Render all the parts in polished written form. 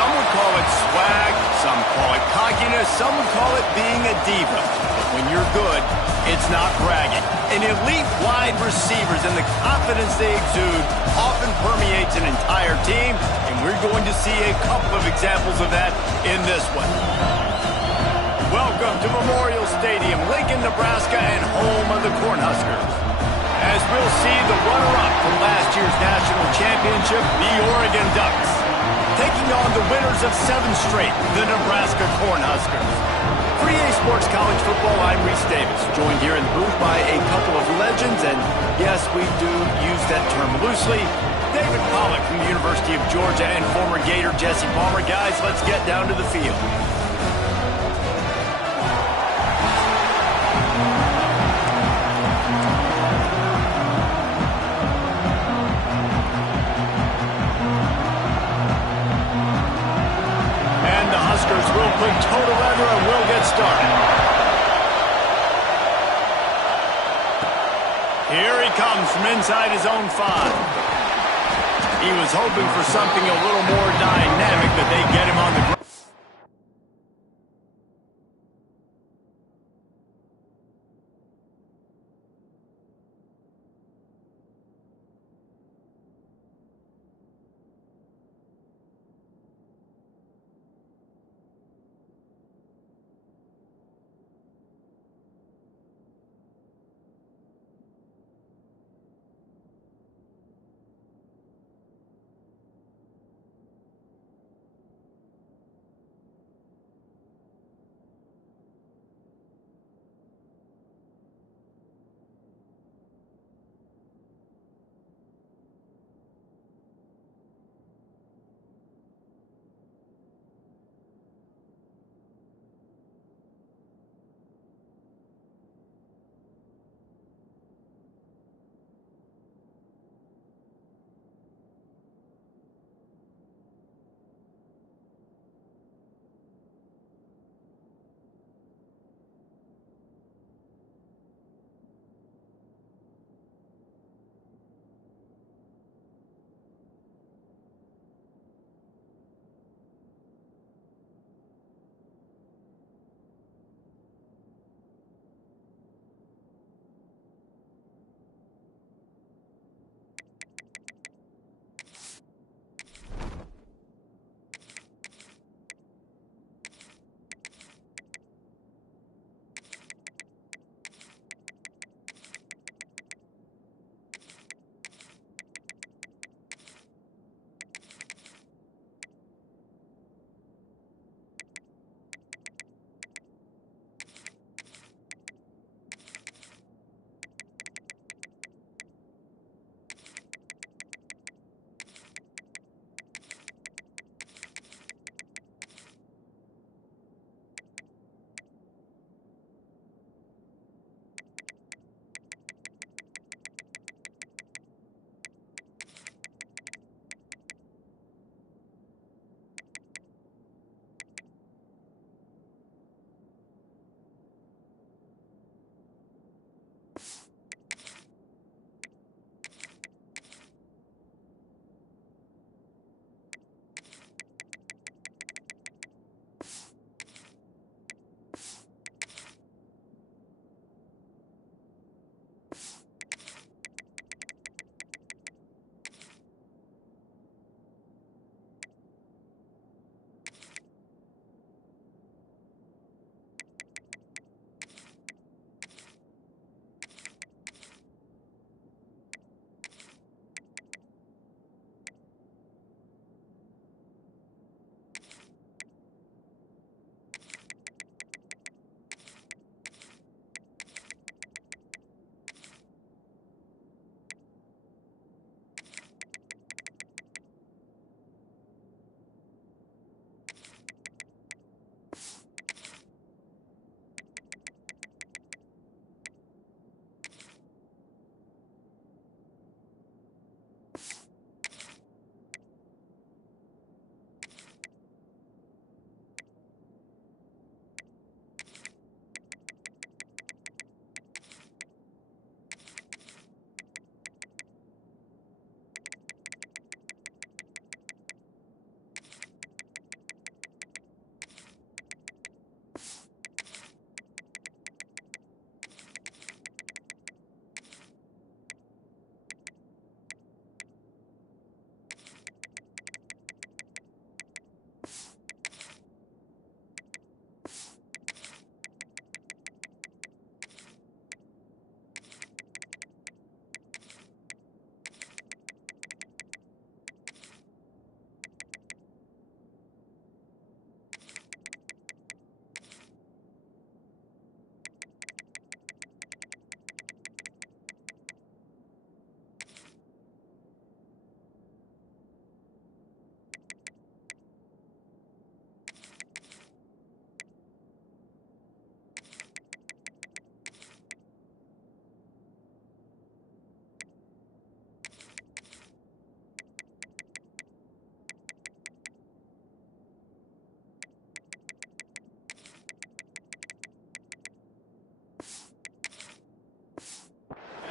Some would call it swag, some call it cockiness, some would call it being a diva. But when you're good, it's not bragging. And elite wide receivers and the confidence they exude often permeates an entire team, and we're going to see a couple of examples of that in this one. Welcome to Memorial Stadium, Lincoln, Nebraska, and home of the Cornhuskers. As we'll see the runner-up from last year's national championship, the Oregon Ducks, taking on the winners of 7 straight, the Nebraska Cornhuskers. For EA Sports College Football, I'm Reese Davis, joined here in the booth by a couple of legends, and yes, we do use that term loosely. David Pollack from the University of Georgia and former Gator Jesse Palmer. Guys, let's get down to the field. Will put total leather and will get started. Here he comes from inside his own 5. He was hoping for something a little more dynamic, but they get him on the ground.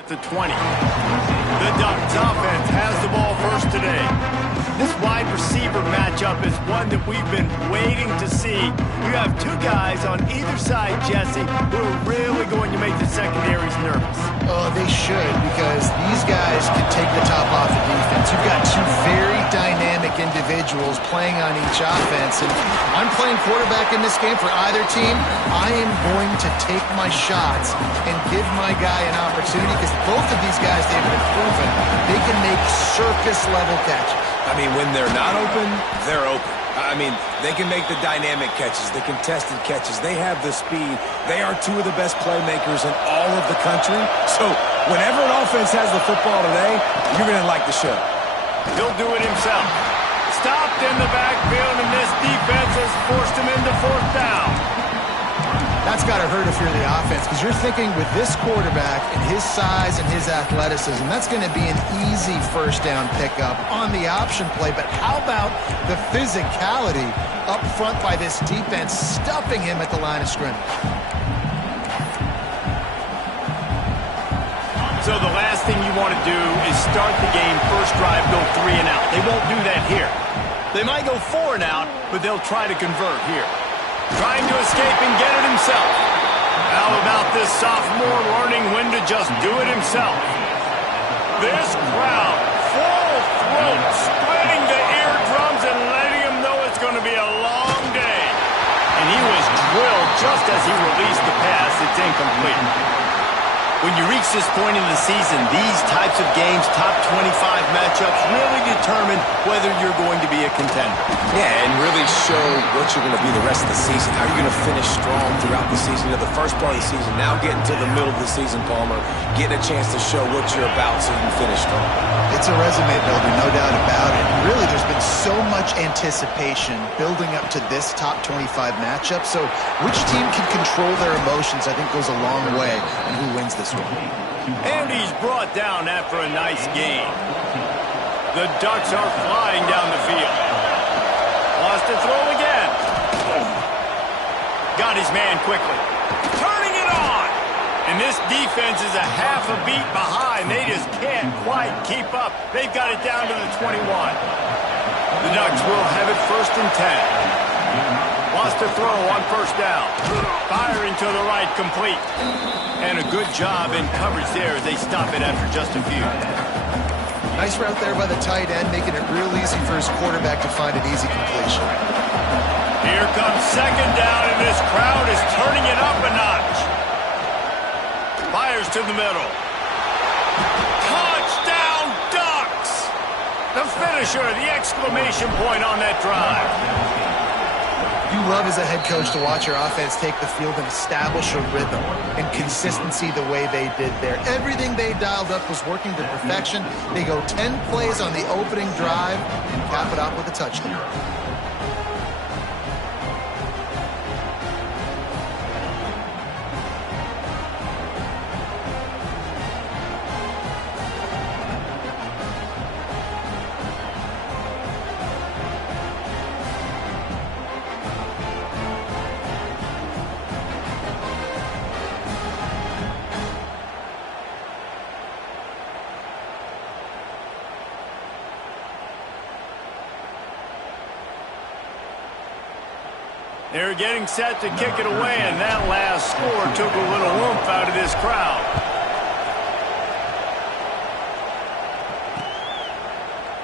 the 20. The Ducks offense has the ball first today. This wide receiver matchup is one that we've been waiting to see. You have two guys on either side, Jesse, who are really going to make the secondaries nervous. Oh, they should, because these guys can take the top off the defense. You've got two very dynamic individuals playing on each offense, and I'm playing quarterback in this game for either team. I am going to take my shots and give my guy an opportunity, because both of these guys, they've been proven they can make surface-level catches. I mean, when they're not open, they're open. I mean, they can make the dynamic catches, the contested catches. They have the speed. They are two of the best playmakers in all of the country. So whenever an offense has the football today, you're going to like the show. He'll do it himself. Stopped in the backfield, and this defense has forced him into fourth down. That's got to hurt if you're the offense, because you're thinking with this quarterback and his size and his athleticism, that's going to be an easy first down pickup on the option play. But how about the physicality up front by this defense, stuffing him at the line of scrimmage? So the last thing you want to do is start the game, first drive, go 3 and out. They won't do that here. They might go 4 and out, but they'll try to convert here. Trying to escape and get it himself. How about this sophomore learning when to just do it himself? This crowd, full throat, splitting the eardrums and letting him know it's going to be a long day. And he was drilled just as he released the pass. It's incomplete. When you reach this point in the season, these types of games, top 25 matchups, really determine whether you're going to be a contender. Yeah, and really show what you're going to be the rest of the season. How you're going to finish strong throughout the season, the first part of the season. Now getting to the middle of the season, Palmer, getting a chance to show what you're about so you can finish strong. It's a resume builder, no doubt about it. And really, there's been so much anticipation building up to this top 25 matchup. So which team can control their emotions, I think, goes a long way in who wins this one. And he's brought down after a nice game. The Ducks are flying down the field. Lost to throw again. Got his man quickly. Turning it on. And this defense is a half a beat behind. They just can't quite keep up. They've got it down to the 21. The Ducks will have it first and 10. Lost to throw on first down. Firing to the right, complete. And a good job in coverage there as they stop it after just a few. Nice route there by the tight end, making it real easy for his quarterback to find an easy completion. Here comes second down, and this crowd is turning it up a notch. Fires to the middle. Touchdown, Ducks! The finisher, the exclamation point on that drive. You love as a head coach to watch your offense take the field and establish a rhythm and consistency the way they did there. Everything they dialed up was working to perfection. They go 10 plays on the opening drive and cap it off with a touchdown. They're getting set to kick it away, and that last score took a little oomph out of this crowd.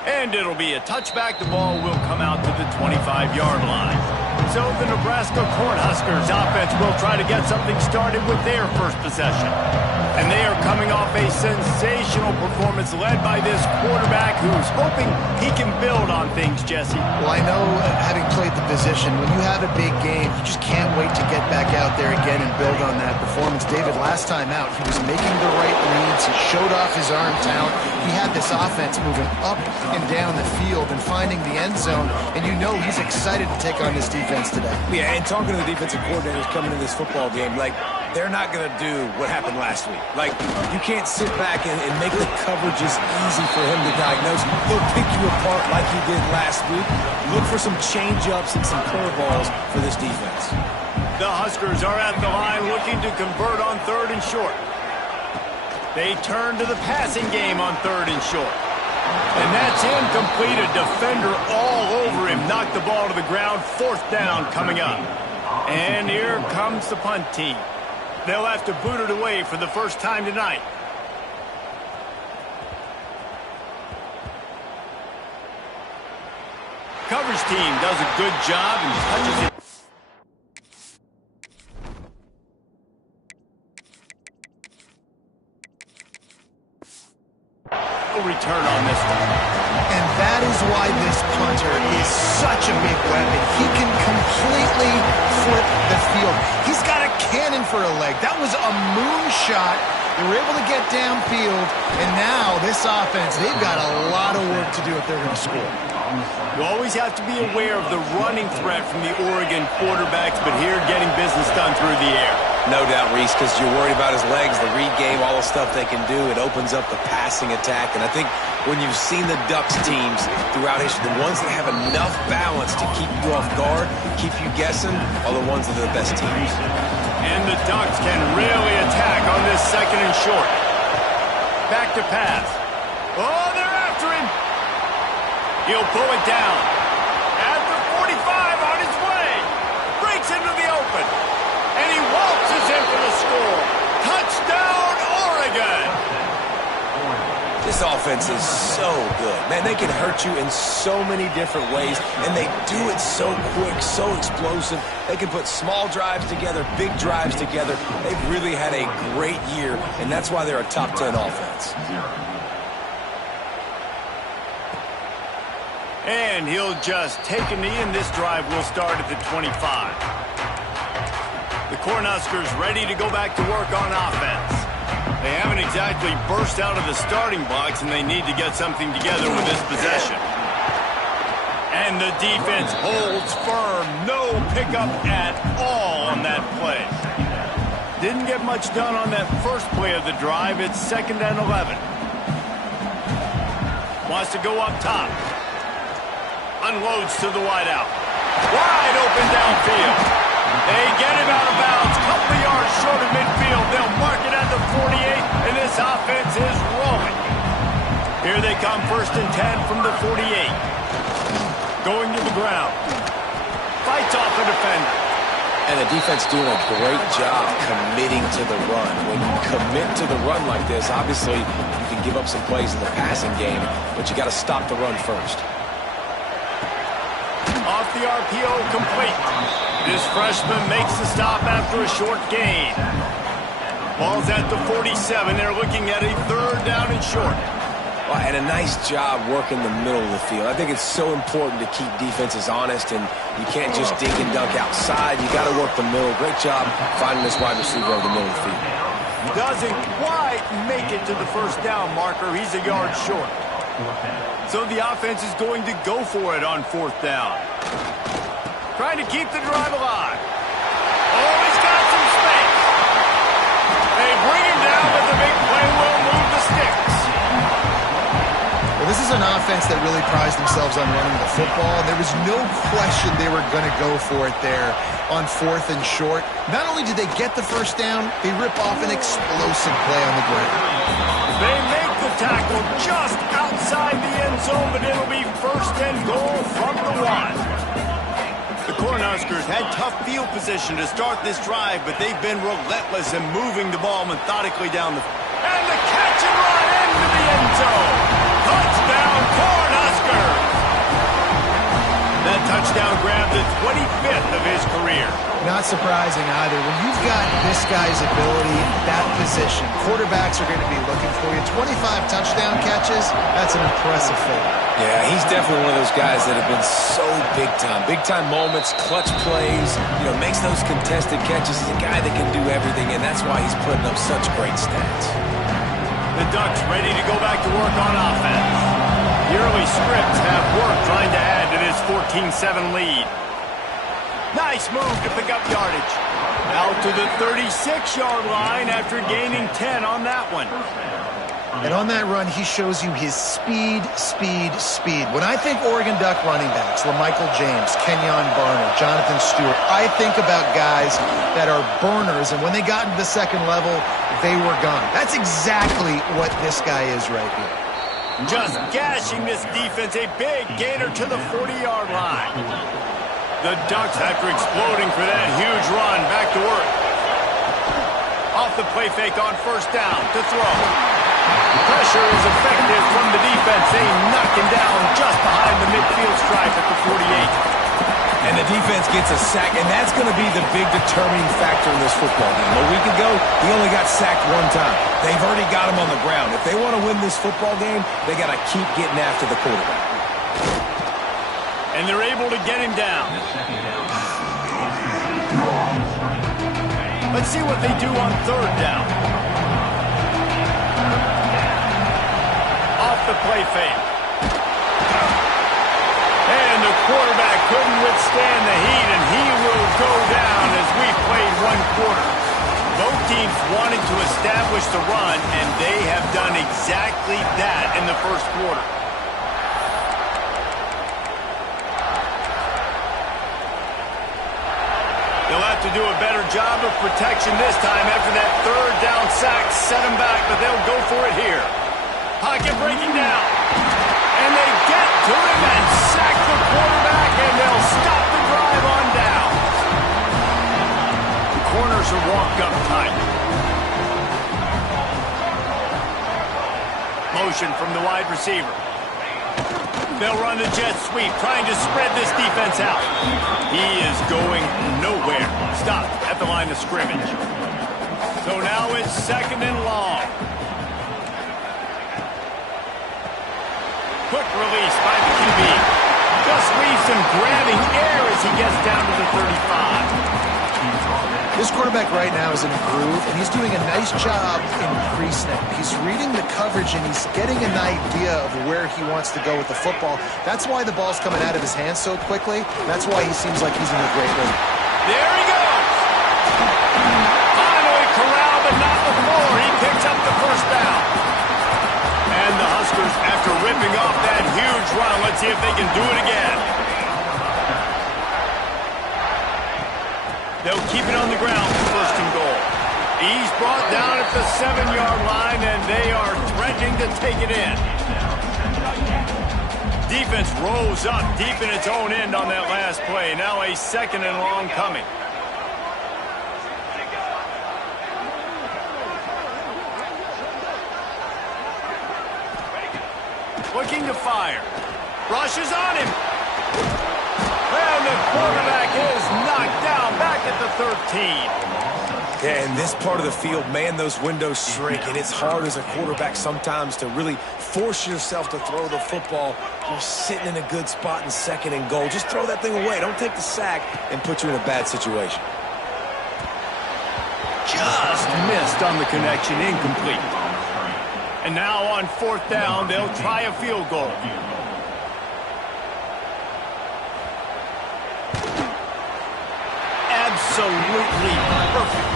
And it'll be a touchback. The ball will come out to the 25-yard line. So the Nebraska Cornhuskers offense will try to get something started with their first possession. And they are coming off a sensational performance led by this quarterback who's hoping he can build on things, Jesse. Well, I know, having played the position, when you have a big game, you just can't wait to get back out there again and build on that performance. David, last time out, he was making the right reads. He showed off his arm talent. He had this offense moving up and down the field and finding the end zone. And you know he's excited to take on this defense today. Yeah, and talking to the defensive coordinators coming into this football game, like, they're not going to do what happened last week. Like, you can't sit back and make the coverages easy for him to diagnose. He'll pick you apart like he did last week. Look for some change-ups and some curveballs for this defense. The Huskers are at the line looking to convert on third and short. They turn to the passing game on 3rd and short. And that's incomplete. A defender all over him. Knocked the ball to the ground. 4th down coming up. And here comes the punt team. They'll have to boot it away for the first time tonight. Coverage team does a good job and touches it. Return on this one. And that is why this punter is such a big weapon. He can completely flip the field. He's got a cannon for a leg. That was a moonshot. They were able to get downfield, and now this offense, they've got a lot of work to do if they're going to score. You always have to be aware of the running threat from the Oregon quarterbacks, but here getting business done through the air. No doubt, Reese, because you're worried about his legs, the read game, all the stuff they can do. It opens up the passing attack. And I think when you've seen the Ducks teams throughout history, the ones that have enough balance to keep you off guard, keep you guessing, are the ones that are the best teams. And the Ducks can really attack on this 2nd and short. Back to pass. Oh, they're after him. He'll pull it down. At the 45 on his way. Breaks into the open. And he waltzes in for the score. Touchdown, Oregon! This offense is so good. Man, they can hurt you in so many different ways, and they do it so quick, so explosive. They can put small drives together, big drives together. They've really had a great year, and that's why they're a top 10 offense. And he'll just take a knee, and this drive will start at the 25. The Cornhuskers ready to go back to work on offense. They haven't exactly burst out of the starting blocks, and they need to get something together with this possession. And the defense holds firm. No pickup at all on that play. Didn't get much done on that first play of the drive. It's 2nd and 11. Wants to go up top. Unloads to the wideout. Wide open downfield. They get him out of bounds. Couple of yards short of midfield. They'll mark it at the 48, and this offense is rolling. Here they come, 1st and 10 from the 48. Going to the ground. Fights off a defender. And the defense doing a great job committing to the run. When you commit to the run like this, obviously you can give up some plays in the passing game, but you got to stop the run first. Off the RPO, complete. This freshman makes the stop after a short gain. Ball's at the 47. They're looking at a 3rd down and short. Well, and a nice job working the middle of the field. I think it's so important to keep defenses honest, and you can't just dink and dunk outside. You got to work the middle. Great job finding this wide receiver over the middle of the field. Doesn't quite make it to the 1st down marker. He's a yard short. So the offense is going to go for it on 4th down. Trying to keep the drive alive. Oh, he's got some space. They bring him down, but the big play will move the sticks. Well, this is an offense that really prides themselves on running the football. There was no question they were going to go for it there on 4th and short. Not only did they get the 1st down, they rip off an explosive play on the ground. They make the tackle just outside the end zone, but it'll be 1st and goal from the 1. The Cornhuskers had tough field position to start this drive, but they've been relentless in moving the ball methodically down the... And the catch and run into the end zone. Touchdown, Cornhuskers! That touchdown grabbed the 25th of his career. Not surprising either. When you've got this guy's ability at that position, quarterbacks are going to be looking for you. 25 touchdown catches, that's an impressive feat. Yeah, he's definitely one of those guys that have been so big time. Big time moments, clutch plays, makes those contested catches. He's a guy that can do everything, and that's why he's putting up such great stats. The Ducks ready to go back to work on offense. The early scripts have worked trying to add to this 14-7 lead. Nice move to pick up yardage. Out to the 36-yard line after gaining 10 on that one. And on that run, he shows you his speed, speed, speed. When I think Oregon Duck running backs, LaMichael James, Kenyon Barner, Jonathan Stewart, I think about guys that are burners, and when they got into the second level, they were gone. That's exactly what this guy is right here. Just gashing this defense, a big gainer to the 40-yard line. The Ducks, after exploding for that huge run, back to work. Off the play fake on first down to throw. Pressure is effective from the defense. They knock him down just behind the midfield stripe at the 48. And the defense gets a sack, and that's going to be the big determining factor in this football game. A week ago, he only got sacked one time. They've already got him on the ground. If they want to win this football game, they got to keep getting after the quarterback. And they're able to get him down. Let's see what they do on third down. Off the play fake. And the quarterback couldn't withstand the heat, and he will go down as we played one quarter. Both teams wanted to establish the run, and they have done exactly that in the first quarter. They'll have to do a better job of protection this time after that third down sack. Set them back, but they'll go for it here. Pocket breaking down. And they get to him and sack the quarterback, and they'll stop the drive on down. The corners are walked up tight. Motion from the wide receiver. They'll run the jet sweep, trying to spread this defense out. He is going nowhere. Stopped at the line of scrimmage. So now it's second and long. Quick release by the QB. Just leaves him grabbing air as he gets down to the 35. This quarterback right now is in a groove, and he's doing a nice job in pre-snap. He's reading the coverage, and he's getting an idea of where he wants to go with the football. That's why the ball's coming out of his hands so quickly. That's why he seems like he's in a great mood. There he goes! Finally corralled, but not before. He picks up the first down. And the Huskers, after ripping off that huge run, let's see if they can do it again. They'll keep it on the ground for first and goal. He's brought down at the 7-yard line, and they are threatening to take it in. Defense rose up deep in its own end on that last play. Now a second and long coming. Looking to fire. Rushes on him. And the quarterback is knocked down back at the 13. Yeah, in this part of the field, man, those windows shrink, and it's hard as a quarterback sometimes to really force yourself to throw the football. You're sitting in a good spot in second and goal. Just throw that thing away. Don't take the sack and put you in a bad situation. Just missed on the connection, incomplete. And now on fourth down, they'll try a field goal. Absolutely perfect.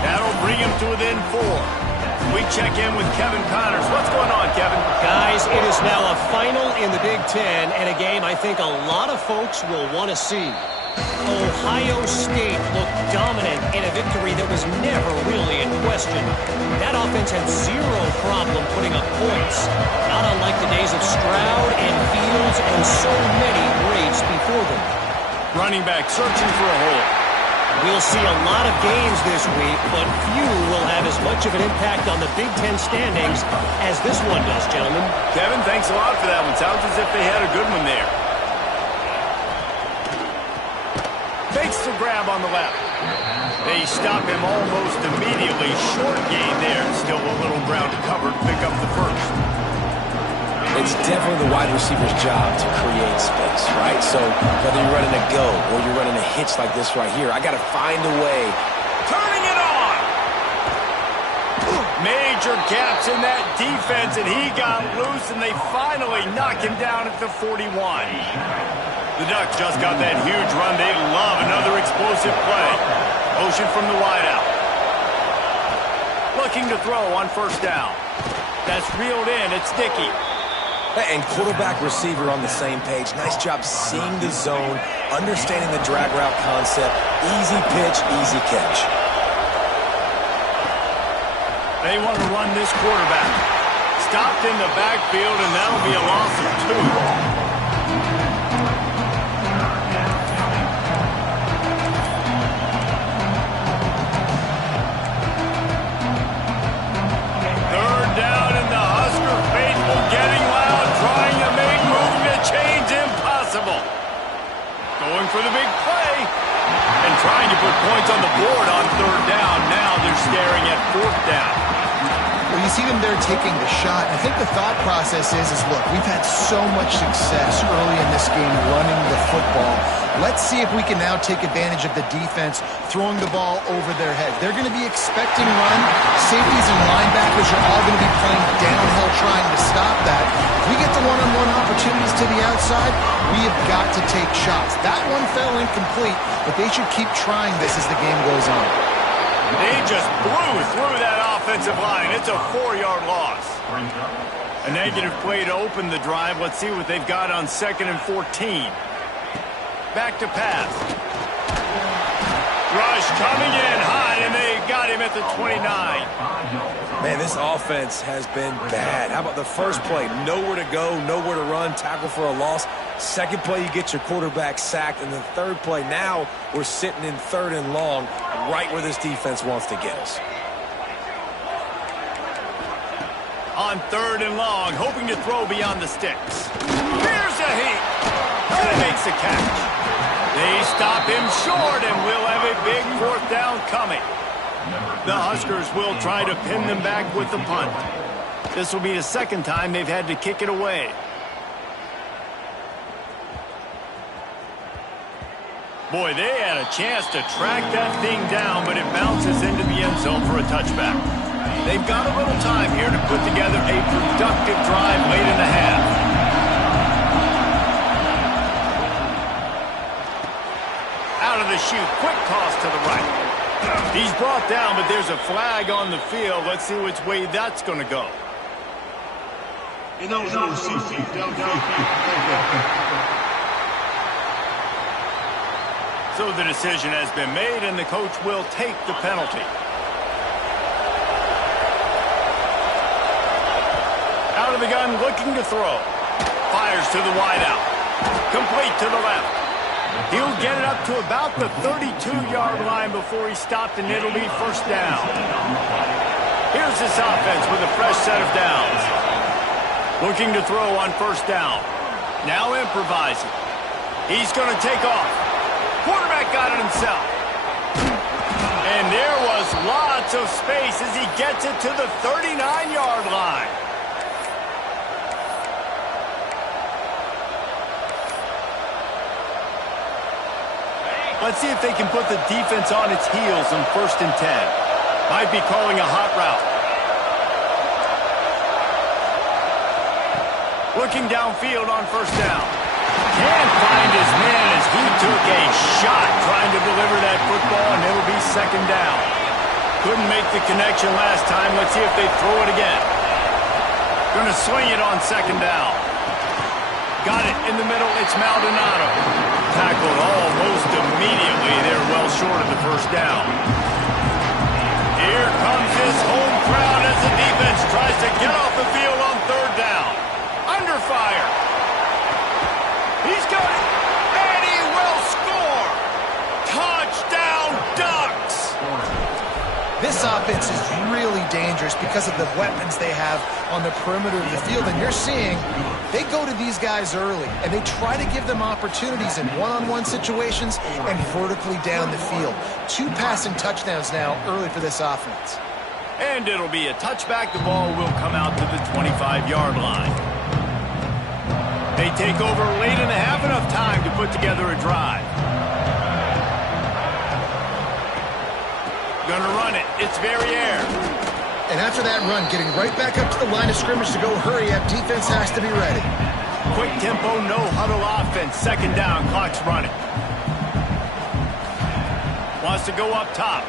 That'll bring him to within 4. We check in with Kevin Connors. What's going on, Kevin? Guys, it is now a final in the Big Ten, and a game I think a lot of folks will want to see. Ohio State looked dominant in a victory that was never really in question. That offense had zero problem putting up points, not unlike the days of Stroud and Fields and so many greats before them. Running back searching for a hole. We'll see a lot of games this week, but few will have as much of an impact on the Big Ten standings as this one does, gentlemen. Kevin, thanks a lot for that one. Sounds as if they had a good one there. Fakes the grab on the left. They stop him almost immediately. Short gain there. Still a little ground to cover to pick up the first. It's definitely the wide receiver's job to create space, right? So whether you're running a go or you're running a hitch like this right here, I got to find a way. Turning it on! Major gaps in that defense, and he got loose, and they finally knock him down at the 41. The Ducks just got that huge run. They love another explosive play. Motion from the wideout. Looking to throw on first down. That's reeled in. It's Dickey. And quarterback receiver on the same page. Nice job seeing the zone, understanding the drag route concept. Easy pitch, easy catch. They want to run this quarterback. Stopped in the backfield, and that'll be a loss of 2. Going for the big play and trying to put points on the board on 3rd down. Now they're staring at 4th down. Well, you see them there taking the shot. I think the thought process is look, we've had so much success early in this game running the football. Let's see if we can now take advantage of the defense throwing the ball over their head. They're going to be expecting run. Safeties and linebackers are all going to be playing downhill trying to stop that. If we get the one-on-one opportunities to the outside, we have got to take shots. That one fell incomplete, but they should keep trying this as the game goes on. They just blew through that offensive line. It's a 4-yard loss. A negative play to open the drive. Let's see what they've got on 2nd and 14. Back to pass. Rush coming in high, and they got him at the 29. Man, this offense has been bad. How about the first play? Nowhere to go, nowhere to run, tackle for a loss. Second play, you get your quarterback sacked. And the third play, now we're sitting in 3rd and long, right where this defense wants to get us. On 3rd and long, hoping to throw beyond the sticks. Here's a heat. And he makes the catch. They stop him short, and we'll have a big 4th down coming. The Huskers will try to pin them back with the punt. This will be the 2nd time they've had to kick it away. Boy, they had a chance to track that thing down, but it bounces into the end zone for a touchback. They've got a little time here to put together a productive drive late in the half. Out of the chute, quick toss to the right. He's brought down, but there's a flag on the field. Let's see which way that's going to go. So the decision has been made, and the coach will take the penalty. Out of the gun, looking to throw. Fires to the wideout. Complete to the left. He'll get it up to about the 32-yard line before he's stopped, and it'll be 1st down. Here's this offense with a fresh set of downs. Looking to throw on 1st down. Now improvising. He's going to take off. Quarterback got it himself. And there was lots of space as he gets it to the 39-yard line. Let's see if they can put the defense on its heels on 1st and 10. Might be calling a hot route. Looking downfield on 1st down. Can't find his man as he took a shot trying to deliver that football, and it'll be 2nd down. Couldn't make the connection last time. Let's see if they throw it again. Going to swing it on 2nd down. Got it in the middle. It's Maldonado. Tackled almost immediately. They're well short of the 1st down. Here comes his home crowd as the defense tries to get off the field on 3rd down. Under fire. He's got it. And he will score. Touchdown, Ducks. This offense is really dangerous because of the weapons they have on the perimeter of the field. And you're seeing they go to these guys early, and they try to give them opportunities in one-on-one situations and vertically down the field. 2 passing touchdowns now early for this offense. And it'll be a touchback. The ball will come out to the 25-yard line. They take over late in the half, enough time to put together a drive. Gonna run it. It's Verrier. And after that run, getting right back up to the line of scrimmage to go hurry up, defense has to be ready. Quick tempo, no huddle offense. 2nd down, clock's running. Wants to go up top.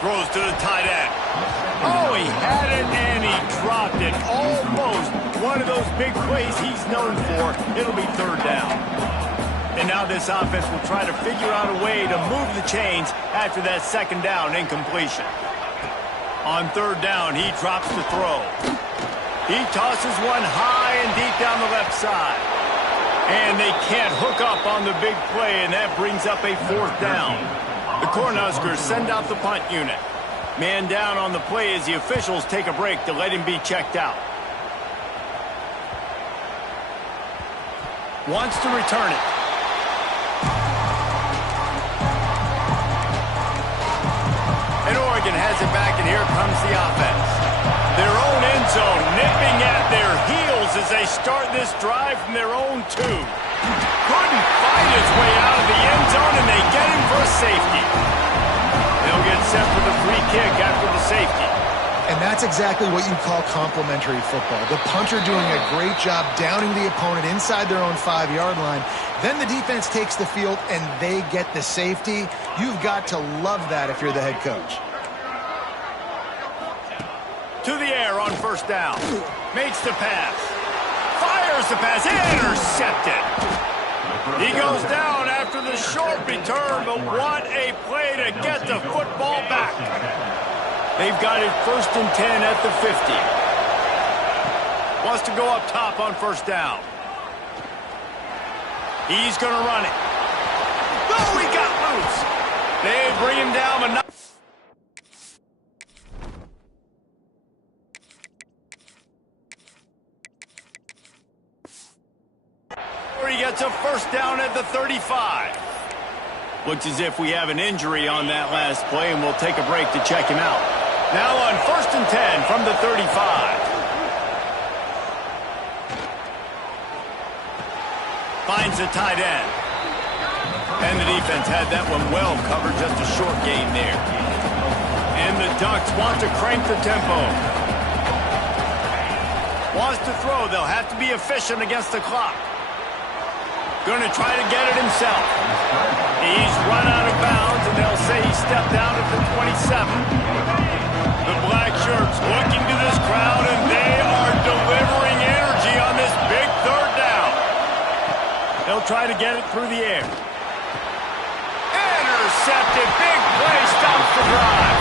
Throws to the tight end. Oh, he had it and he dropped it. Almost one of those big plays he's known for. It'll be third down. And now this offense will try to figure out a way to move the chains after that second down incompletion. On third down, he drops the throw. He tosses one high and deep down the left side. And they can't hook up on the big play, and that brings up a fourth down. The Cornhuskers send out the punt unit. Man down on the play as the officials take a break to let him be checked out. Wants to return it. And Oregon has it back, and here comes the offense. Their own end zone nipping at their heels as they start this drive from their own 2. Couldn't find his way out of the end zone, and they get him for a safety. They'll get set for the free kick after the safety. And that's exactly what you call complimentary football. The punter doing a great job downing the opponent inside their own 5-yard line. Then the defense takes the field, and they get the safety. You've got to love that if you're the head coach. To the air on first down. Makes the pass. Fires the pass. Intercepted. He goes down after the short return, but what a play to get the football back. They've got it 1st and 10 at the 50. Wants to go up top on first down. He's going to run it. Oh, he got loose. They bring him down, but not. He gets a first down at the 35. Looks as if we have an injury on that last play, and we'll take a break to check him out. Now on 1st and 10 from the 35. Finds the tight end. And the defense had that one well covered, just a short gain there. And the Ducks want to crank the tempo. Wants to throw. They'll have to be efficient against the clock. Going to try to get it himself. He's run out of bounds, and they'll say he stepped out at the 27. The black shirts looking to this crowd, and they are delivering energy on this big third down. They'll try to get it through the air. Intercepted. Big play. Stops the drive.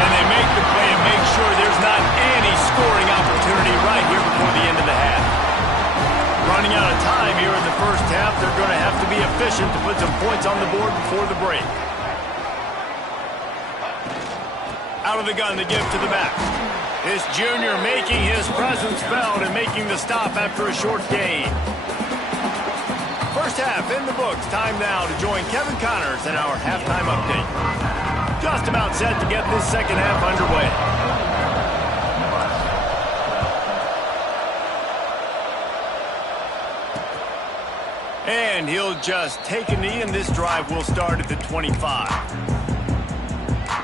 And they make the play and make sure there's not any scoring opportunity right here before the end of the half. Running out of time here in the first half. They're going to have to be efficient to put some points on the board before the break. Out of the gun, the give to the back. This junior making his presence felt and making the stop after a short gain. First half in the books. Time now to join Kevin Connors in our halftime update. Just about set to get this second half underway. And he'll just take a knee, and this drive will start at the 25.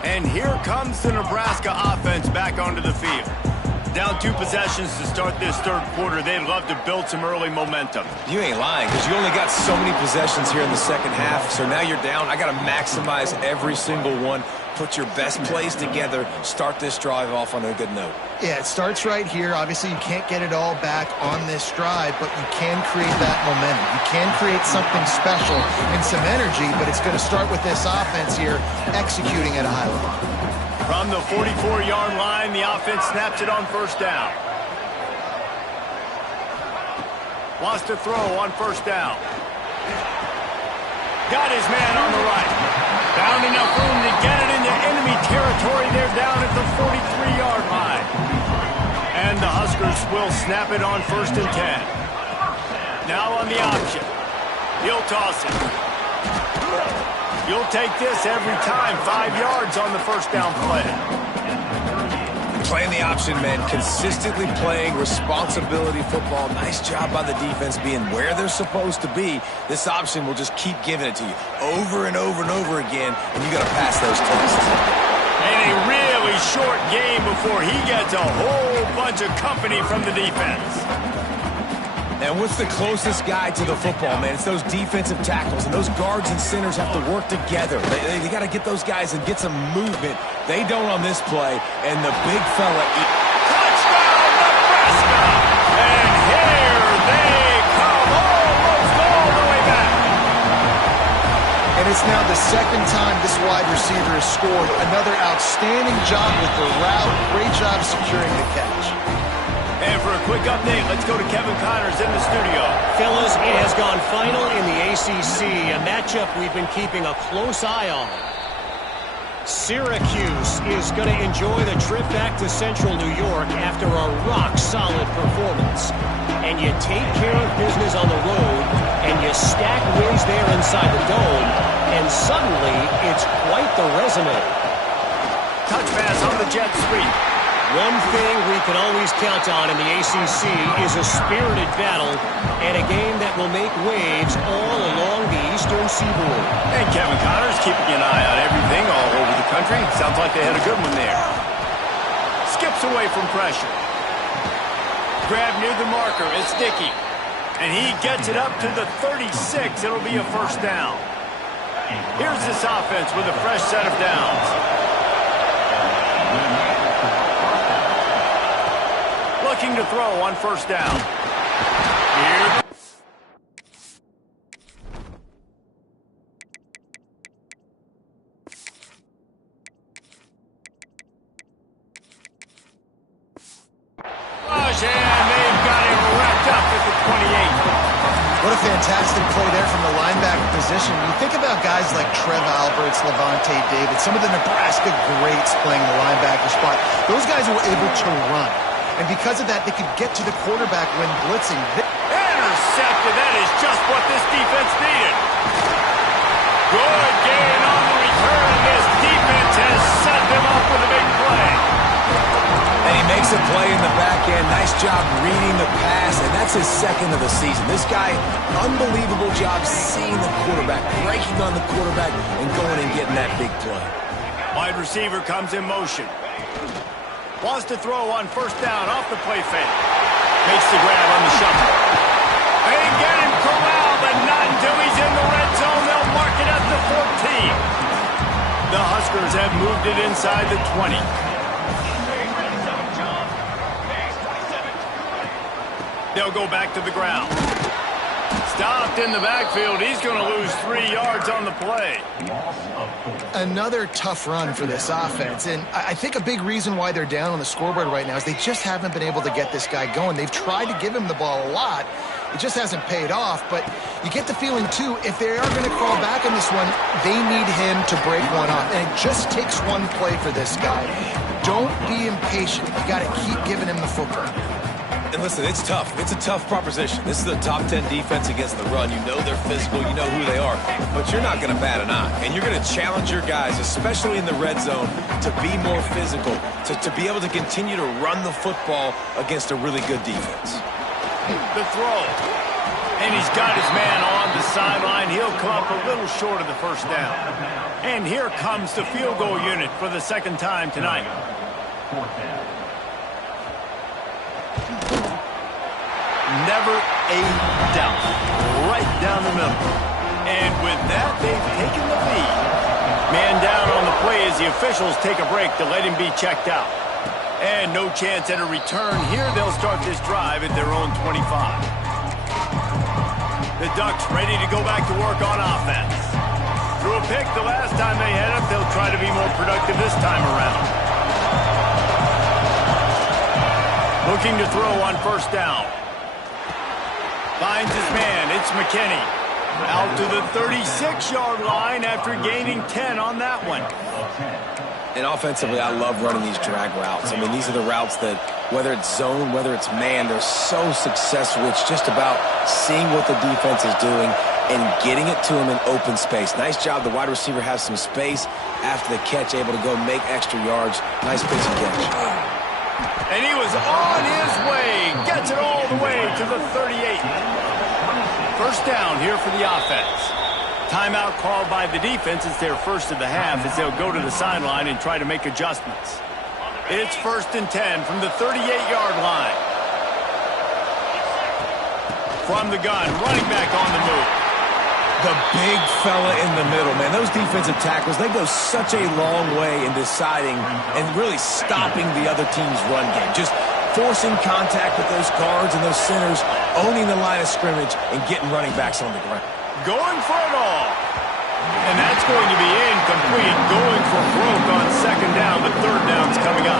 And here comes the Nebraska offense back onto the field. Down 2 possessions to start this third quarter. They'd love to build some early momentum. You ain't lying, because you only got so many possessions here in the second half, so now you're down. I got to maximize every single one. Put your best plays together. Start this drive off on a good note. Yeah, it starts right here. Obviously, you can't get it all back on this drive, but you can create that momentum. You can create something special and some energy, but it's going to start with this offense here executing at a high level. From the 44-yard line, the offense snaps it on first down. Wants to throw on first down. Got his man on the right. Found enough room to get it into enemy territory. They're down at the 43-yard line. And the Huskers will snap it on 1st and 10. Now on the option. He'll toss it. You'll take this every time. 5 yards on the first down play. Playing the option, man. Consistently playing responsibility football. Nice job by the defense being where they're supposed to be. This option will just keep giving it to you over and over and over again, and you got to pass those tests. And a really short game before he gets a whole bunch of company from the defense. And what's the closest guy to the football, man? It's those defensive tackles, and those guards and centers have to work together. They got to get those guys and get some movement. They don't on this play, and the big fella... Touchdown, Nebraska! And here they come, almost all the way back. And it's now the second time this wide receiver has scored. Another outstanding job with the route. Great job securing the catch. And for a quick update, let's go to Kevin Connors in the studio. Fellas, it has gone final in the ACC, a matchup we've been keeping a close eye on. Syracuse is going to enjoy the trip back to Central New York after a rock-solid performance. And you take care of business on the road, and you stack wins there inside the Dome, and suddenly it's quite the resume. Touch pass on the jet sweep. One thing we can always count on in the ACC is a spirited battle and a game that will make waves all along the Eastern Seaboard. And Kevin Connors keeping an eye on everything all over the country. Sounds like they had a good one there. Skips away from pressure. Grab near the marker. It's Dickey. And he gets it up to the 36. It'll be a first down. Here's this offense with a fresh set of downs. Looking to throw on first down. Here. Rush, and they've got him wrapped up at the 28. What a fantastic play there from the linebacker position. You think about guys like Trev Alberts, Levante David, some of the Nebraska greats playing the linebacker spot. Those guys were able to run. And because of that, they could get to the quarterback when blitzing. Intercepted. That is just what this defense needed. Good gain on the return. This defense has set them up with a big play. And he makes a play in the back end. Nice job reading the pass, and that's his second of the season. This guy, unbelievable job seeing the quarterback, breaking on the quarterback, and going and getting that big play. Wide receiver comes in motion. Wants to throw on first down off the play fake. Makes the grab on the shuffle. They get him corralled, but not until he's in the red zone. They'll mark it at the 14. The Huskers have moved it inside the 20. They'll go back to the ground. Stopped in the backfield. He's going to lose 3 yards on the play. Another tough run for this offense, and I think a big reason why they're down on the scoreboard right now is they just haven't been able to get this guy going. They've tried to give him the ball a lot. It just hasn't paid off, but you get the feeling, too, if they are going to crawl back in this one, they need him to break one off, and it just takes one play for this guy. Don't be impatient. You got to keep giving him the football. And listen, it's tough. It's a tough proposition. This is a top 10 defense against the run. You know they're physical. You know who they are. But you're not going to bat an eye. And you're going to challenge your guys, especially in the red zone, to be more physical, to be able to continue to run the football against a really good defense. The throw. And he's got his man on the sideline. He'll come up a little short of the first down. And here comes the field goal unit for the second time tonight. Never a doubt. Right down the middle. And with that, they've taken the lead. Man down on the play as the officials take a break to let him be checked out. And no chance at a return here. They'll start this drive at their own 25. The Ducks ready to go back to work on offense. Threw a pick the last time they had it. They'll try to be more productive this time around. Looking to throw on first down. Finds his man. It's McKinney. Out to the 36-yard line after gaining 10 on that one. And offensively, I love running these drag routes. I mean, these are the routes that, whether it's zone, whether it's man, they're so successful. It's just about seeing what the defense is doing and getting it to him in open space. Nice job. The wide receiver has some space after the catch, able to go make extra yards. Nice pitch and catch. And he was on his way. Gets it all the way to the 38. First down here for the offense. Timeout called by the defense. It's their first of the half as they'll go to the sideline and try to make adjustments. It's first and 10 from the 38-yard line. from the gun, running back on the move. The big fella in the middle, man. Those defensive tackles, they go such a long way in deciding and really stopping the other team's run game. Just forcing contact with those guards and those centers, owning the line of scrimmage, and getting running backs on the ground. Going for it all. And that's going to be incomplete. Going for broke on second down, but third down's coming up.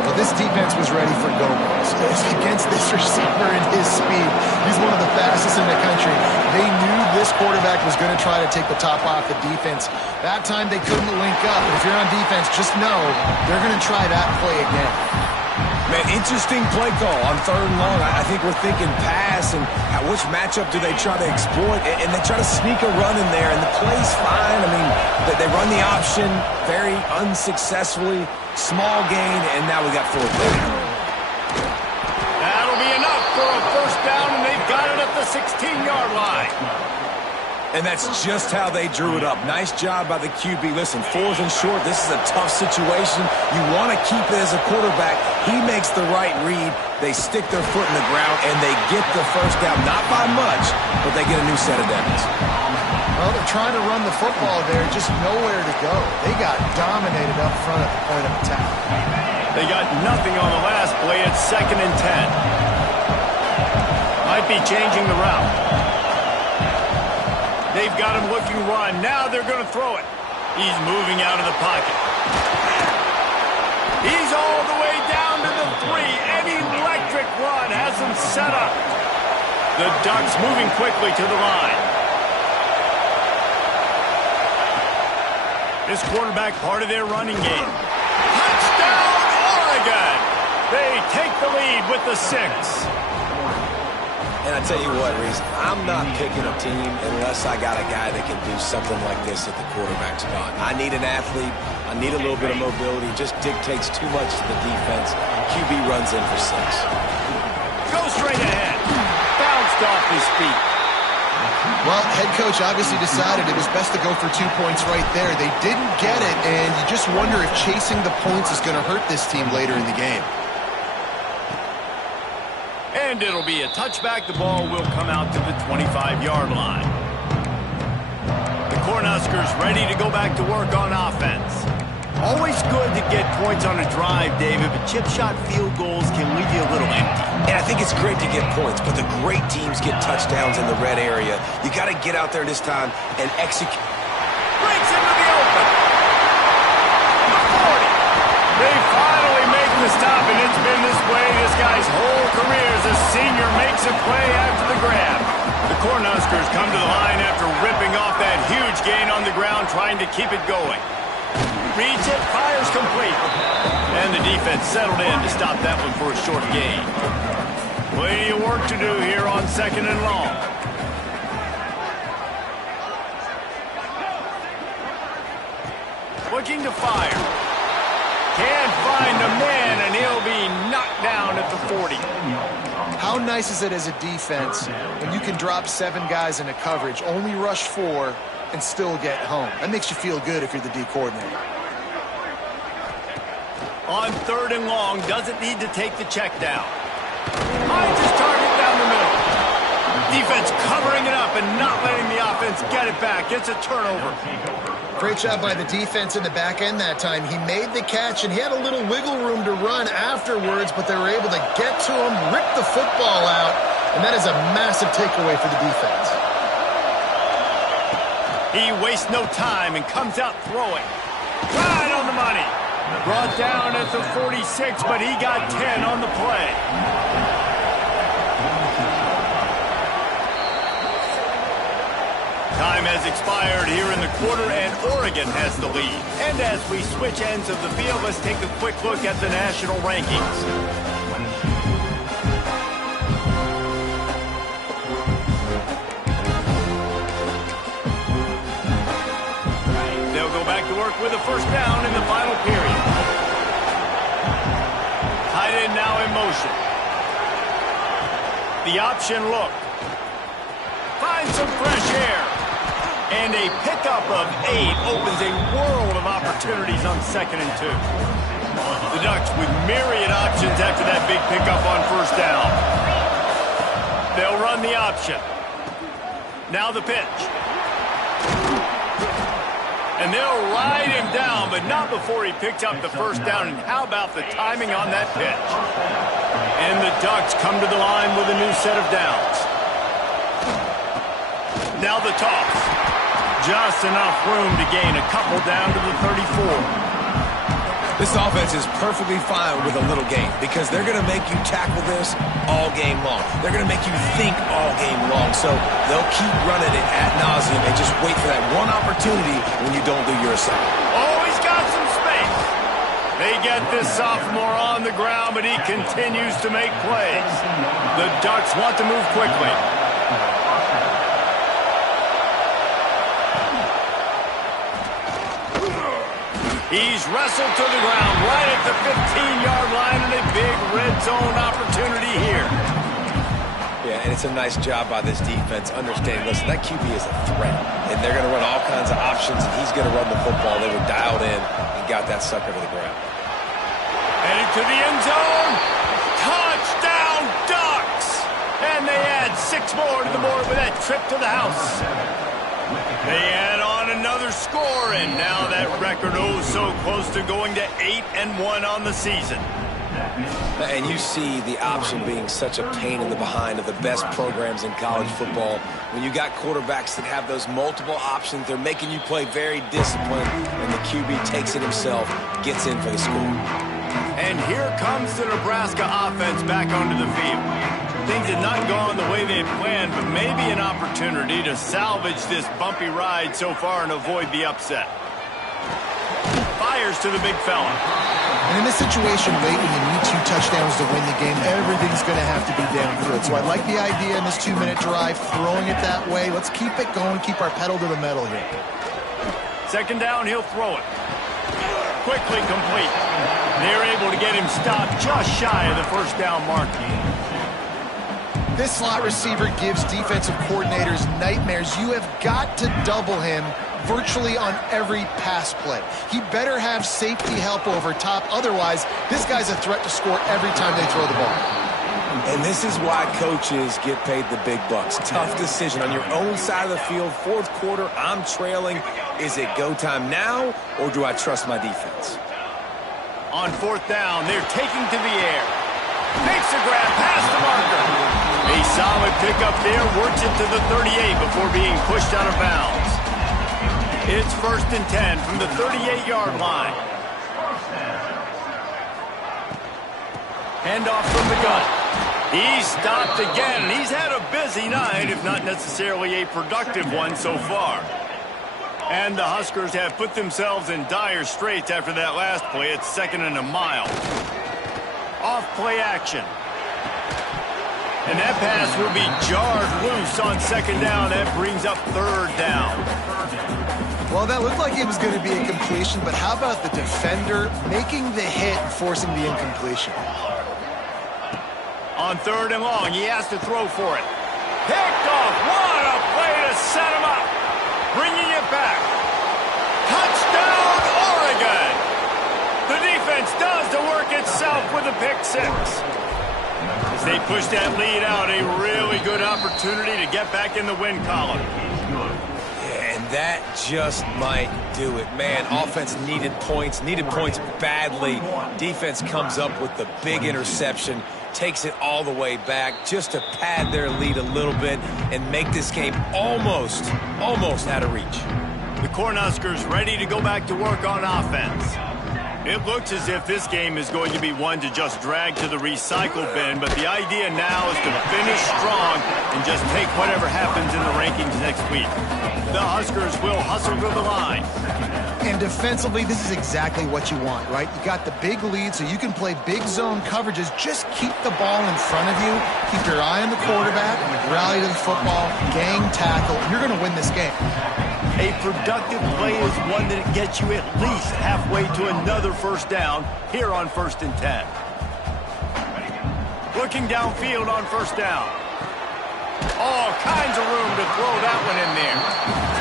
Well, this defense was ready for Gomez. Against this receiver and his speed, he's one of the fastest in the country. They knew this quarterback was going to try to take the top off the defense. That time they couldn't link up. And if you're on defense, just know they're going to try that play again. Man, interesting play call on third and long. I think we're thinking pass, and which matchup do they try to exploit? And they try to sneak a run in there, and the play's fine. I mean, they run the option very unsuccessfully. Small gain, and now we got fourth down. That'll be enough for a first down, and they've got it at the 16-yard line. And that's just how they drew it up. Nice job by the QB. Listen, fourth and short, this is a tough situation. You want to keep it as a quarterback. He makes the right read. They stick their foot in the ground, and they get the first down. Not by much, but they get a new set of downs. Well, they're trying to run the football there, just nowhere to go. They got dominated up front at the point of attack. They got nothing on the last play. It's 2nd and 10. Might be changing the route. They've got him looking run. Now they're going to throw it. He's moving out of the pocket. He's all the way down to the 3. An electric run has him set up. The Ducks moving quickly to the line. This quarterback part of their running game. Touchdown, Oregon! They take the lead with the 6. And I tell you what, Reese, I'm not picking a team unless I got a guy that can do something like this at the quarterback spot. I need an athlete. I need a little bit of mobility. Just dictates too much to the defense. QB runs in for 6. Go straight ahead. Bounced off his feet. Well, head coach obviously decided it was best to go for 2 points right there. They didn't get it, and you just wonder if chasing the points is going to hurt this team later in the game. And it'll be a touchback. The ball will come out to the 25-yard line. The Cornhuskers ready to go back to work on offense. Always good to get points on a drive, David, but chip shot field goals can leave you a little empty. And I think it's great to get points, but the great teams get touchdowns in the red area. You got to get out there this time and execute. Breaks into the open. The 40. They finally make the stop, and it's been this way this guy's whole career as a senior makes a play after the grab. The Cornhuskers come to the line after ripping off that huge gain on the ground, trying to keep it going. Reads it, fires complete. And the defense settled in to stop that one for a short gain. Plenty of work to do here on 2nd and long. Looking to fire. Can't find a man, and he'll be knocked down at the 40. How nice is it as a defense when you can drop 7 guys into coverage, only rush 4, and still get home? That makes you feel good if you're the D coordinator. On 3rd and long, doesn't need to take the check down. Finds his target down the middle. Defense covering it up and not letting the offense get it back. It's a turnover. Great job by the defense in the back end that time. He made the catch, and he had a little wiggle room to run afterwards, but they were able to get to him, rip the football out, and that is a massive takeaway for the defense. He wastes no time and comes out throwing. Right on the money. Brought down at the 46, but he got 10 on the play. Time has expired here in the quarter, and Oregon has the lead. And as we switch ends of the field, let's take a quick look at the national rankings. They'll go back to work with a first down in the final period. Tight end now in motion. The option look. Finds some fresh air. And a pickup of 8 opens a world of opportunities on 2nd and 2. The Ducks with myriad options after that big pickup on first down. They'll run the option. Now the pitch. And they'll ride him down, but not before he picks up the first down. And how about the timing on that pitch? And the Ducks come to the line with a new set of downs. Now the toss. Just enough room to gain a couple down to the 34. This offense is perfectly fine with a little game because they're going to make you tackle this all game long. They're going to make you think all game long. So they'll keep running it ad nauseum and just wait for that one opportunity when you don't do your assignment. Oh, he's got some space. They get this sophomore on the ground, but he continues to make plays. The Ducks want to move quickly. He's wrestled to the ground right at the 15-yard line, and a big red zone opportunity here. Yeah, and it's a nice job by this defense understanding, listen, that QB is a threat, and they're going to run all kinds of options, and he's going to run the football. They were dialed in and got that sucker to the ground. Headed to the end zone. Touchdown, Ducks! And they add 6 more to the board with that trip to the house. They add on another score, and now that record so close to going to 8-1 on the season. And you see the option being such a pain in the behind of the best programs in college football. When you got quarterbacks that have those multiple options, they're making you play very disciplined, and the QB takes it himself, gets in for the score. And here comes the Nebraska offense back onto the field. Things had not gone the way they planned, but maybe an opportunity to salvage this bumpy ride so far and avoid the upset. Fires to the big fella. And in this situation late when you need 2 touchdowns to win the game, everything's going to have to be downfield. So I like the idea in this 2-minute drive, throwing it that way. Let's keep it going, keep our pedal to the metal here. Second down, he'll throw it. Quickly complete. They're able to get him stopped just shy of the first down mark. This slot receiver gives defensive coordinators nightmares. You have got to double him virtually on every pass play. He better have safety help over top. Otherwise, this guy's a threat to score every time they throw the ball. And this is why coaches get paid the big bucks. Tough decision on your own side of the field. Fourth quarter, I'm trailing. Is it go time now, or do I trust my defense? On fourth down, they're taking to the air. Makes a grab past the marker. A solid pickup there, works it to the 38 before being pushed out of bounds. It's 1st and 10 from the 38-yard line. Handoff from the gun. He's stopped again, and he's had a busy night, if not necessarily a productive one so far. And the Huskers have put themselves in dire straits after that last play. It's 2nd and a mile. Off play action. And that pass will be jarred loose on 2nd down. That brings up 3rd down. Well, that looked like it was going to be a completion, but how about the defender making the hit and forcing the incompletion? On 3rd and long, he has to throw for it. Picked off. What a play to set him up. Bringing it back. Touchdown, Oregon. The defense does the work itself with a pick 6. As they push that lead out, a really good opportunity to get back in the win column. Yeah, and that just might do it. Man, offense needed points badly. Defense comes up with the big interception, takes it all the way back just to pad their lead a little bit and make this game almost out of reach. The Cornhuskers ready to go back to work on offense. It looks as if this game is going to be one to just drag to the recycle bin, but the idea now is to finish strong and just take whatever happens in the rankings next week. The Huskers will hustle to the line. And defensively, this is exactly what you want, right? You got the big lead, so you can play big zone coverages. Just keep the ball in front of you. Keep your eye on the quarterback, rally to the football, gang tackle. You're going to win this game. A productive play is one that gets you at least halfway to another first down here on 1st and 10. Looking downfield on 1st down. All kinds of room to throw that one in there.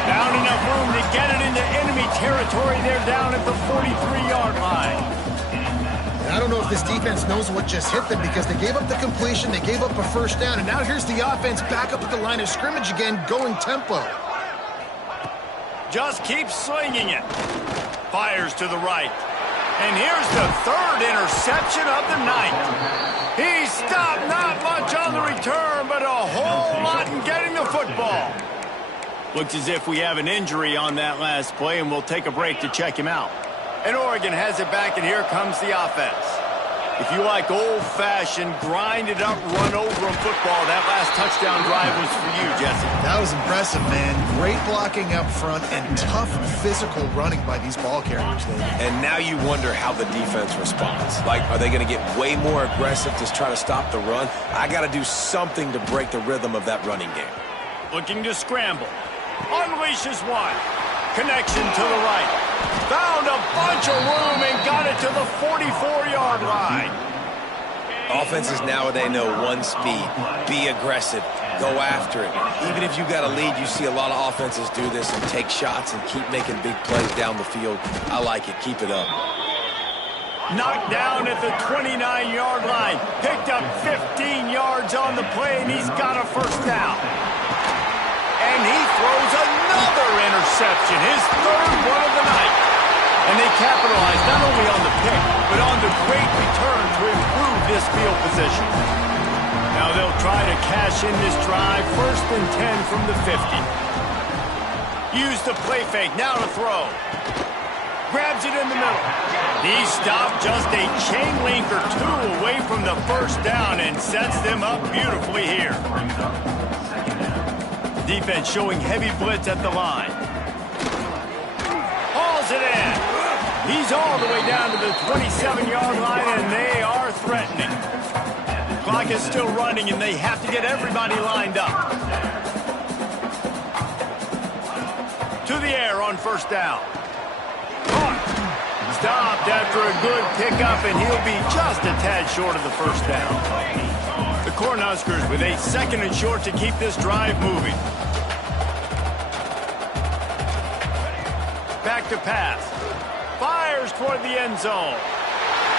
Down enough room to get it into enemy territory. They're down at the 43-yard line. And I don't know if this defense knows what just hit them because they gave up the completion, they gave up a first down, and now here's the offense back up at the line of scrimmage again, going tempo. Just keeps slinging it. Fires to the right. And here's the third interception of the night. He stopped not much on the return, but a whole lot in getting the football. Looks as if we have an injury on that last play, and we'll take a break to check him out. And Oregon has it back, and here comes the offense. If you like old-fashioned, grind-it-up, run-over-'em football, that last touchdown drive was for you, Jesse. That was impressive, man. Great blocking up front and tough physical running by these ball carriers. And now you wonder how the defense responds. Like, are they going to get way more aggressive to try to stop the run? I got to do something to break the rhythm of that running game. Looking to scramble. Unleashes one. Connection to the right. Found a bunch of room and got it to the 44-yard line. Offenses nowadays know one speed. Be aggressive. Go after it. Even if you got a lead, you see a lot of offenses do this and take shots and keep making big plays down the field. I like it. Keep it up. Knocked down at the 29-yard line. Picked up 15 yards on the play, and he's got a first down. And he throws another interception, his third one of the night. And they capitalize not only on the pick, but on the great return to improve this field position. Now they'll try to cash in this drive, 1st and 10 from the 50. Use the play fake, now to throw. Grabs it in the middle. He stopped just a chain link or two away from the first down and sets them up beautifully here. Defense showing heavy blitz at the line. Hauls it in. He's all the way down to the 27-yard line, and they are threatening. Clock is still running, and they have to get everybody lined up. To the air on first down. Stopped after a good pickup, and he'll be just a tad short of the first down. The Cornhuskers with a 2nd and short to keep this drive moving. Back to pass. Fires toward the end zone.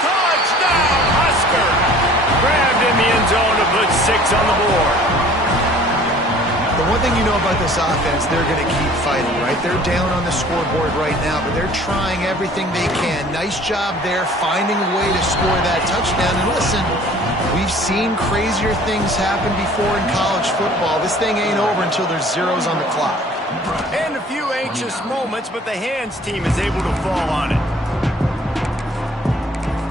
Touchdown, Husker! Grabbed in the end zone to put 6 on the board. The one thing you know about this offense, they're going to keep fighting, right? They're down on the scoreboard right now, but they're trying everything they can. Nice job there, finding a way to score that touchdown. And listen, we've seen crazier things happen before in college football. This thing ain't over until there's zeros on the clock. And a few anxious moments, but the hands team is able to fall on it.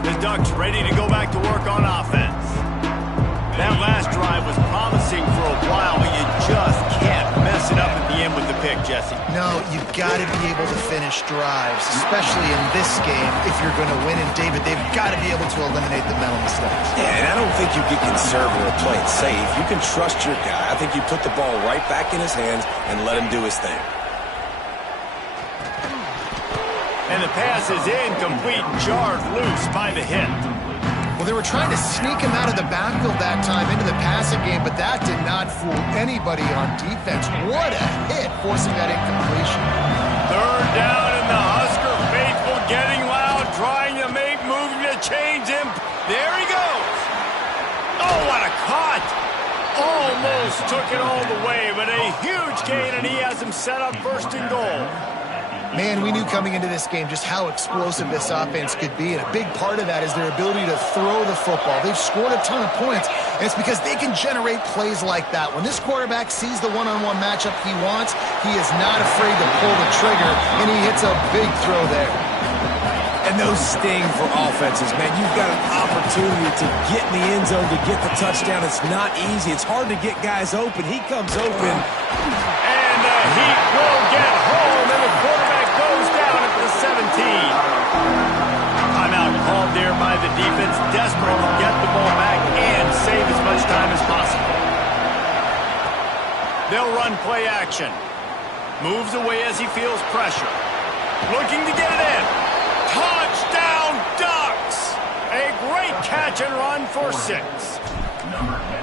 The Ducks ready to go back to work on offense. That last drive was promising for a while, but you just can't mess it up at the end with the pick, Jesse. No, you've got to be able to finish drives, especially in this game if you're going to win. And, David, they've got to be able to eliminate the mental mistakes. Yeah, and I don't think you get conservative or play it safe. You can trust your guy. I think you put the ball right back in his hands and let him do his thing. And the pass is incomplete, jarred loose by the hit. Well, they were trying to sneak him out of the backfield that time into the passing game, but that did not fool anybody on defense. What a hit, forcing that incompletion. 3rd down, and the Husker faithful getting loud, trying to make moving to change him. There he goes. Oh, what a cut. Almost took it all the way, but a huge gain, and he has him set up 1st and goal. Man, we knew coming into this game just how explosive this offense could be, and a big part of that is their ability to throw the football. They've scored a ton of points, and it's because they can generate plays like that. When this quarterback sees the one-on-one matchup he wants, he is not afraid to pull the trigger, and he hits a big throw there. And those sting for offenses, man. You've got an opportunity to get in the end zone to get the touchdown. It's not easy. It's hard to get guys open. He comes open. And the Heat will get home, and the quarterback goes down at the 17. Timeout called there by the defense, desperate to get the ball back and save as much time as possible. They'll run play action. Moves away as he feels pressure. Looking to get it in. Touchdown, Ducks! A great catch and run for 6.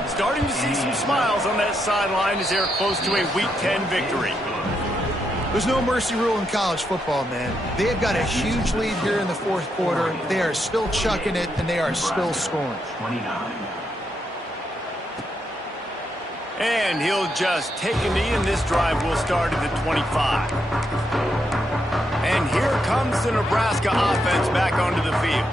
Starting to see some smiles on that sideline as they're close to a Week 10 victory. There's no mercy rule in college football, man. They have got a huge lead here in the fourth quarter. They are still chucking it, and they are still scoring. And he'll just take a knee, and this drive will start at the 25. And here comes the Nebraska offense back onto the field.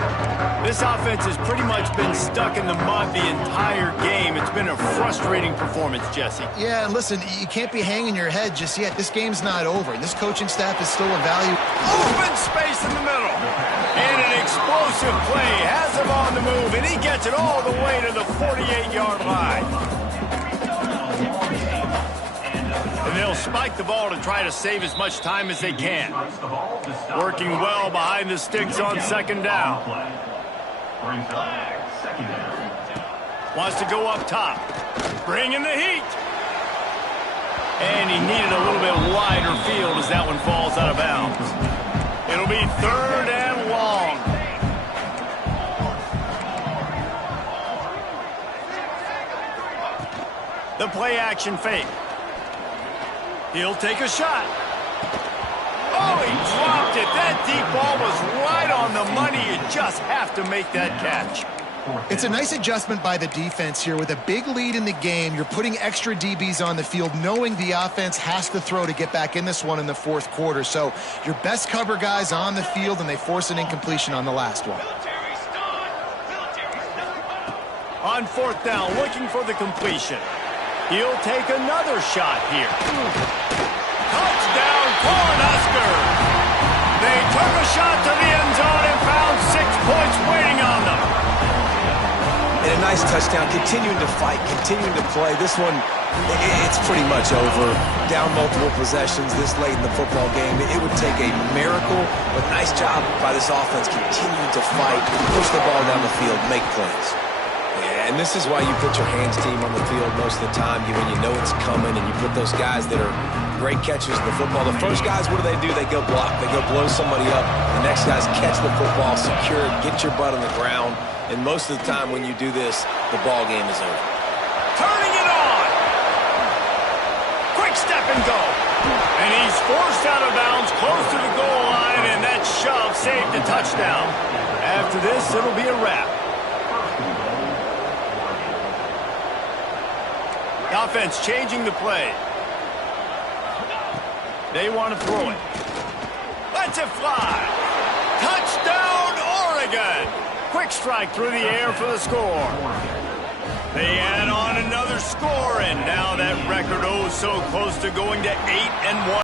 This offense has pretty much been stuck in the mud the entire game. It's been a frustrating performance, Jesse. Yeah, and listen, you can't be hanging your head just yet. This game's not over. This coaching staff is still evaluating. Open space in the middle. And an explosive play has him on the move, and he gets it all the way to the 48-yard line. And they'll spike the ball to try to save as much time as they can. Working well behind the sticks on second down. Wants to go up top. Bring in the heat. And he needed a little bit wider field as that one falls out of bounds. It'll be third and long. The play action fake. He'll take a shot. Oh, he dropped it. That deep ball was right on the money. You just have to make that catch. It's a nice adjustment by the defense here. With a big lead in the game, you're putting extra DBs on the field, knowing the offense has to throw to get back in this one in the fourth quarter. So your best cover guys on the field, and they force an incompletion on the last one. On fourth down, looking for the completion. He'll take another shot here. Touchdown, Cornhuskers! They took a shot to the end zone and found 6 points waiting on them. And a nice touchdown, continuing to fight, continuing to play. This one, it's pretty much over. Down multiple possessions this late in the football game. It would take a miracle, but nice job by this offense continuing to fight, push the ball down the field, make plays. And this is why you put your hands team on the field most of the time when you know it's coming, and you put those guys that are great catchers in the football. The first guys, what do? They go block. They go blow somebody up. The next guys catch the football, secure it, get your butt on the ground. And most of the time when you do this, the ball game is over. Turning it on. Quick step and go. And he's forced out of bounds close to the goal line, and that shove saved the touchdown. After this, it'll be a wrap. Offense changing the play. They want to throw it. Lets it fly. Touchdown, Oregon. Quick strike through the air for the score. They add on another score, and now that record so close to going to 8-1.